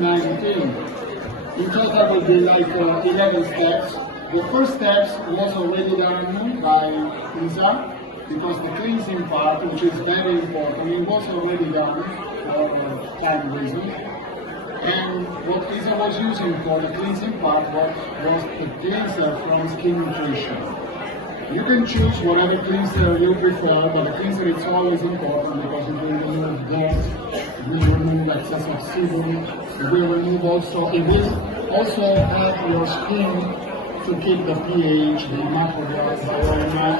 night routine. In total will be like 11 steps. The first steps was already done by Lisa, because the cleansing part, which is very important, it was already done for time reasons. And what Lisa was using for the cleansing part was the cleanser from Skin Nutrition. You can choose whatever cleanser you prefer, but the cleanser is always important because it will remove dirt, it will remove excess of sebum, it will remove also, it will also help your skin to keep the pH, the microbiome,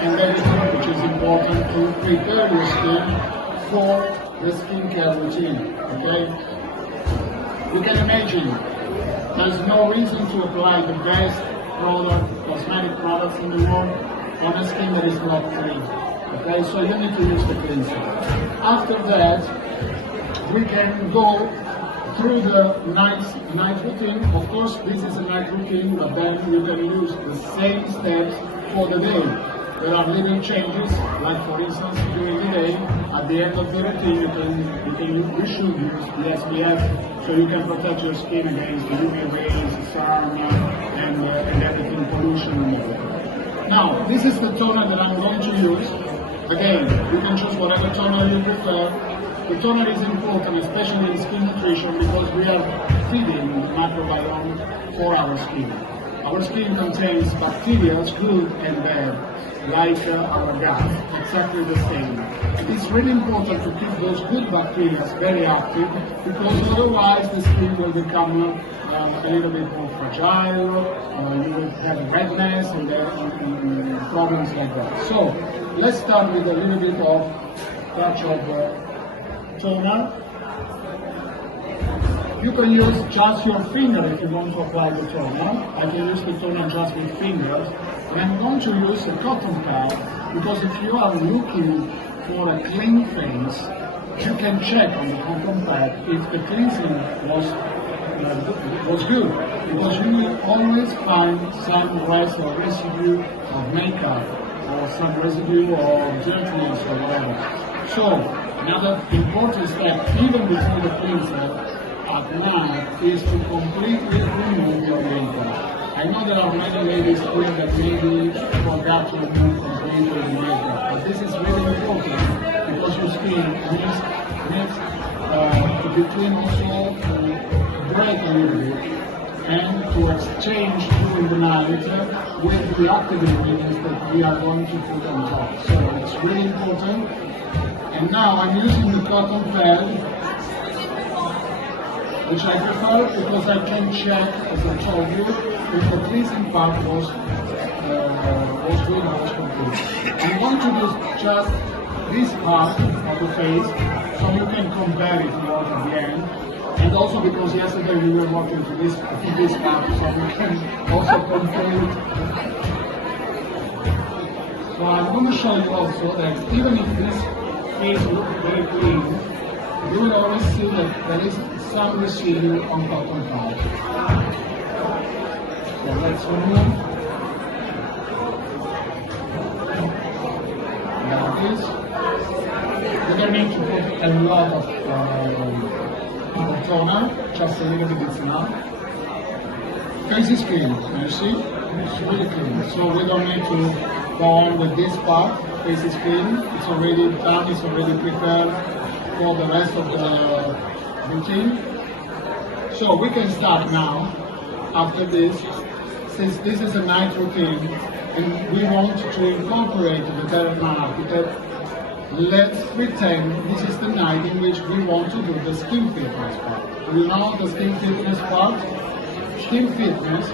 and everything which is important to prepare your skin for the skincare routine. Okay? You can imagine there's no reason to apply the best cosmetic products in the world on a skin that is not clean. Okay, so you need to use the cleanser. After that, we can go through the night routine. Of course, this is a night routine, but then you can use the same steps for the day. There are little changes, like for instance, during the day, at the end of the routine, you should use the SPF, so you can protect your skin against the UV rays, the sun, and everything, pollution. Now, this is the toner that I'm going to use. Again, you can choose whatever toner you prefer. The toner is important, especially in skin nutrition, because we are feeding the microbiome for our skin. Our skin contains bacteria, good and bad, like our gut, exactly the same. It is really important to keep those good bacteria very active, because otherwise the skin will become a little bit more fragile, you will have redness and problems like that. So let's start with a little bit of touch of toner. You can use just your finger if you want to apply the toner. I can use the toner just with fingers. And I'm going to use a cotton pad, because if you are looking for a clean face, you can check on the cotton pad if the cleansing was good, because you will always find some rest or residue of makeup or some residue of dirtiness or whatever. So another important step, even before the cleanser at night, is to completely remove your makeup. I know there are many ladies here that maybe forgot to remove completely the makeup, but this is really important because your skin needs to be clean also, to break a little bit, and to exchange during the night with the active ingredients that we are going to put on top. So it's really important. And now I'm using the cotton pad, which I prefer because I can check, as I told you, if the cleansing part was good or was complete. I'm going to use just this part of the face, so you can compare it more at the end. And also because yesterday we were working to this part, so we can also compare it. So I'm going to show you also that even if this face looks very clean, you will always see that there is some residue on cotton pad. So let's remove. Like this. You don't need to put a lot of toner, just a little bit is enough. Face is clean, you see? It's really clean. So we don't need to go on with this part. Face is clean, it's already done, it's already prepared for the rest of the routine. So we can start now, after this, since this is a night routine, and we want to incorporate the Derma architect, let's pretend this is the night in which we want to do the skin fitness part. You know the skin fitness part? Skin fitness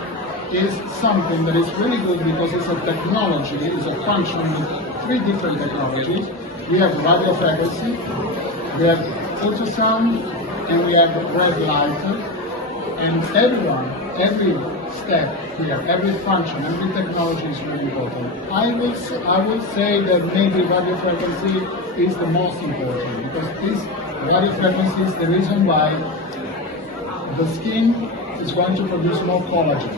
is something that is really good because it's a technology, it's a function with 3 different technologies. We have radio frequency, we have ultrasound, and we have red light. And every step here, every function, every technology is really important. I will say that maybe radio frequency is the most important, because this radio frequency is the reason why the skin is going to produce more collagen.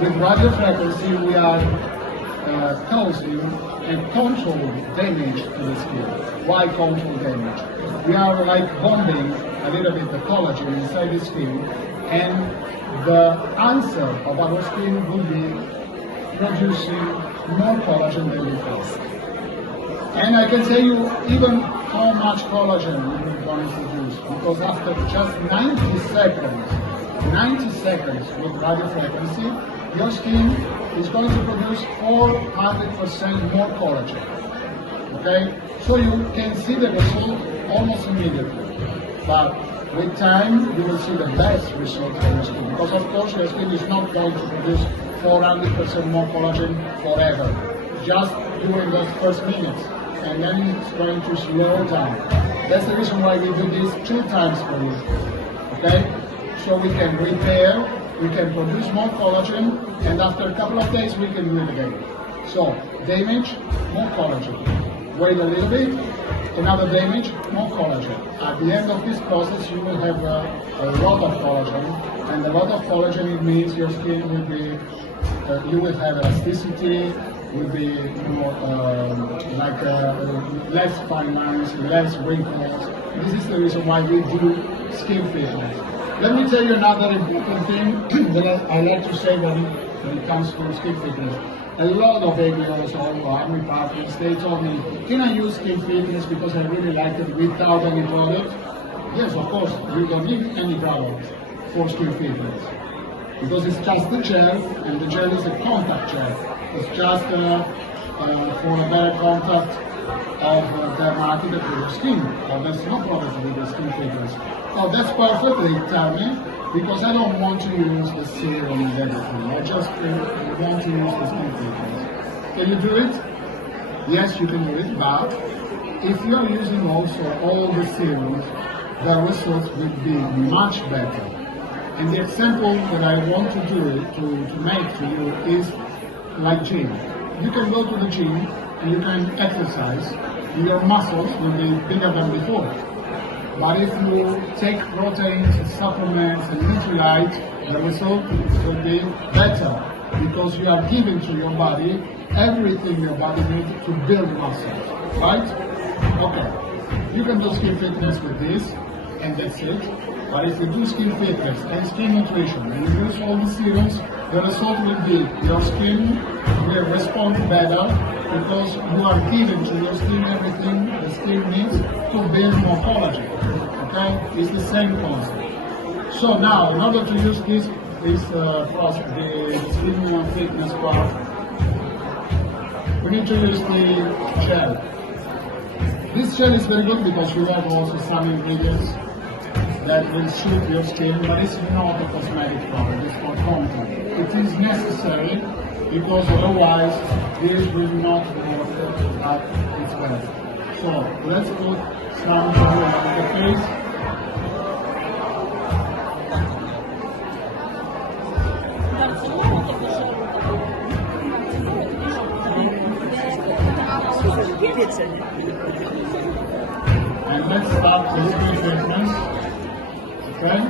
With radio frequency, we are causing a controlled damage to the skin. Why controlled damage? We are like bonding a little bit the collagen inside the skin, and the answer of our skin will be producing more collagen than before. And I can tell you even how much collagen we're going to produce, because after just 90 seconds with radiofrequency, your skin is going to produce 400% more collagen. Okay? So you can see the result almost immediately. But with time, you will see the best result for your skin. Because of course, your skin is not going to produce 400% more collagen forever. Just during those first minutes. And then it's going to slow down. That's the reason why we do this 2 times per week. Okay? So we can repair, we can produce more collagen, and after a couple of days, we can do it again. So, damage, more collagen. Wait a little bit, another damage, more collagen. At the end of this process, you will have a lot of collagen, and a lot of collagen, it means your skin will be, you will have elasticity, will be less fine lines, less wrinkles. This is the reason why we do skin fitness. Let me tell you another important thing that I like to say when it comes to skin fitness. A lot of ABOs or army partners, they told me, can I use skin fitness because I really like it without any product? Yes, of course, you don't need any product for skin fitness. Because it's just the gel, and the gel is a contact gel. It's just for a better contact of dermatic with your skin. Or there's no problem with the skin fitness. Oh, that's perfect, they tell me, because I don't want to use the serum and everything. I just want to use the skin fitness. Can you do it? Yes, you can do it, but if you are using also all the serums, the results will be much better. And the example that I want to do to make to you is like gym. You can go to the gym and you can exercise, and your muscles will be bigger than before. But if you take proteins, supplements, and Nutrilite, the result will be better because you are giving to your body everything your body needs to build muscles, right? Okay, you can do skin fitness with this, and that's it. But if you do skin fitness and skin nutrition, and you use all the serums, the result will be your skin will respond better because you are giving to your skin everything the skin needs to build more collagen. Okay? It's the same concept. So now, in order to use this process, the skin fitness part, we need to use the gel. This gel is very good because you have also some ingredients that will suit your skin, but it's not a cosmetic product, it's for contact. It is necessary because otherwise this will not work at its best. So let's put some gel on the face. And let's start the skin fitness. Okay?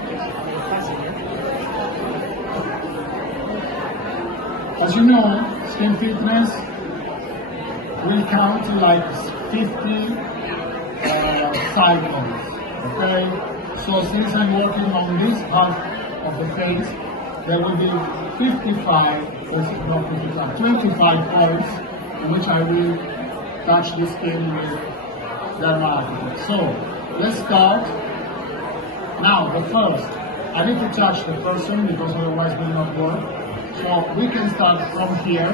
As you know, skin fitness will count like 50 cycles. Okay? So since I'm working on this half of the face, there will be 25 points in which I will touch the skin with dermatic. So let's start. Now, the first, I need to touch the person because otherwise it will not work. So we can start from here,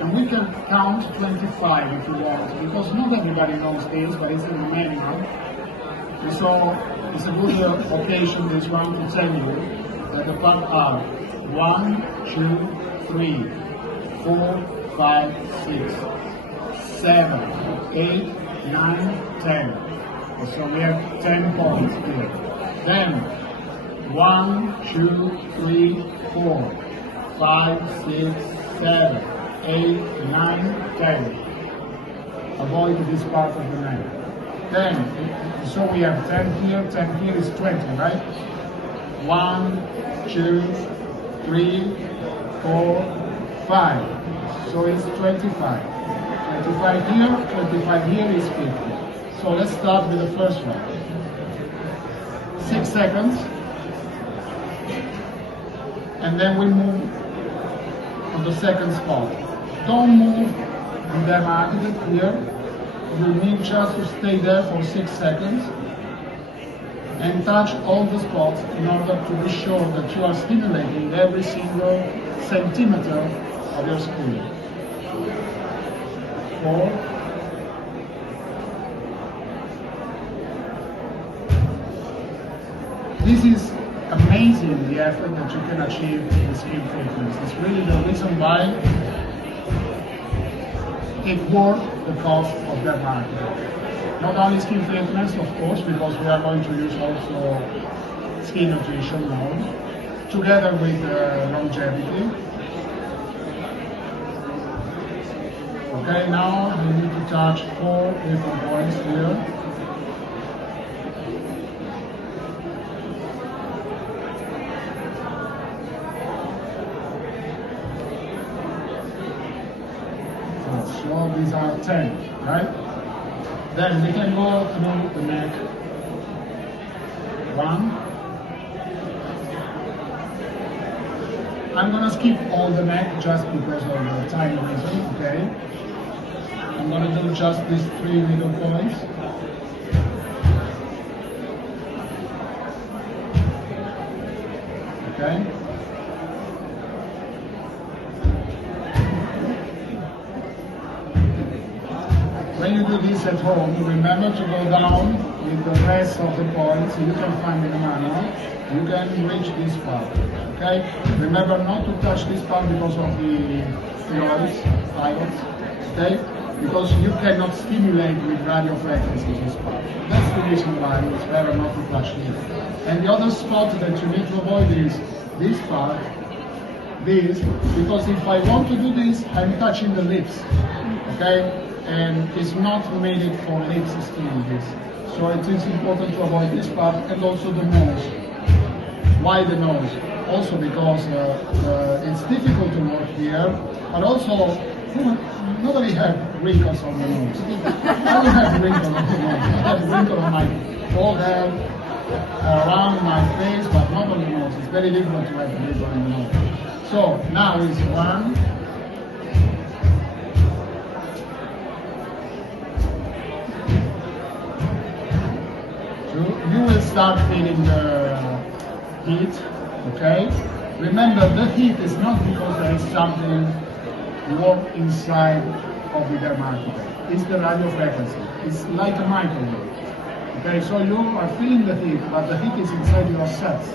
and we can count 25 if you want, because not everybody knows this, but it's in the manual. And so it's a good occasion, this one, to tell you that the parts are 1, 2, 3, 4, 5, 6, 7, 8, 9, 10. So we have 10 points here. Then 1, 2, 3, 4, 5, 6, 7, 8, 9, 10. Avoid this part of the neck. Then, so we have 10 here is 20, right? 1, 2, 3, 4, 5. So it's 25. 25 here is 50. So let's start with the first one. 6 seconds. And then we move on the second spot. Don't move in Derma here. You need just to stay there for 6 seconds and touch all the spots in order to be sure that you are stimulating every single centimeter of your skin. 4. This is amazing, the effort that you can achieve in skin treatments. It's really the reason why it worth the cost of that market. Not only skin treatments, of course, because we are going to use also skin nutrition now, together with longevity. Okay, now we need to touch 4 different points here. So these are 10, right? Then we can go through the neck. 1. I'm gonna skip all the neck just because of the time reason, okay? I'm gonna do just these 3 little points. Okay? When you do this at home, remember to go down with the rest of the points. You can find in the manual. You can reach this part. Okay? Remember not to touch this part because of the thyroids. Okay? Because you cannot stimulate with radio frequencies this part. That's the reason why it's better not to touch this. And the other spot that you need to avoid is this part. This, because if I want to do this, I'm touching the lips. Okay? And it's not made it for lips skin, this. So it is important to avoid this part and also the nose. Why the nose? Also because it's difficult to work here, but also nobody has wrinkles on the nose. I don't have wrinkles on the nose. I have wrinkles on my forehead, around my face, but not on the nose. It's very difficult to have a wrinkle on the nose. So now is 1. You will start feeling the heat, okay? Remember, the heat is not because there is something warm inside of the dermatitis. It's the radio frequency. It's like a microwave. Okay, so you are feeling the heat, but the heat is inside your cells.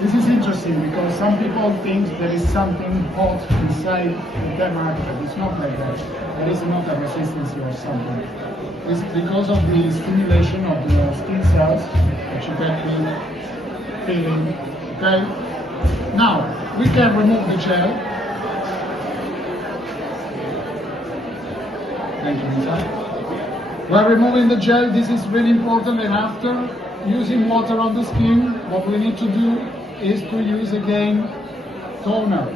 This is interesting because some people think there is something hot inside the dermatitis. It's not like that. There is not a resistance or something. It's because of the stimulation of the skin cells that you get the feeling. Okay? Now, we can remove the gel. Thank you, Lisa. We're removing the gel. This is really important. And after using water on the skin, what we need to do is to use again toner.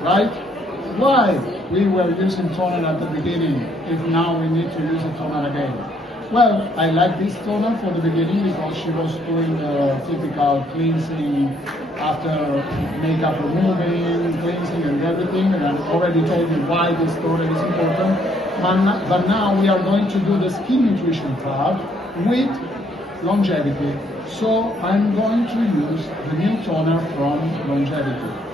Right? Why we were using toner at the beginning if now we need to use a toner again? Well, I like this toner for the beginning because she was doing the typical cleansing after makeup removing, cleansing and everything, and I already told you why this toner is important. But now we are going to do the skin nutrition part with longevity. So I'm going to use the new toner from longevity.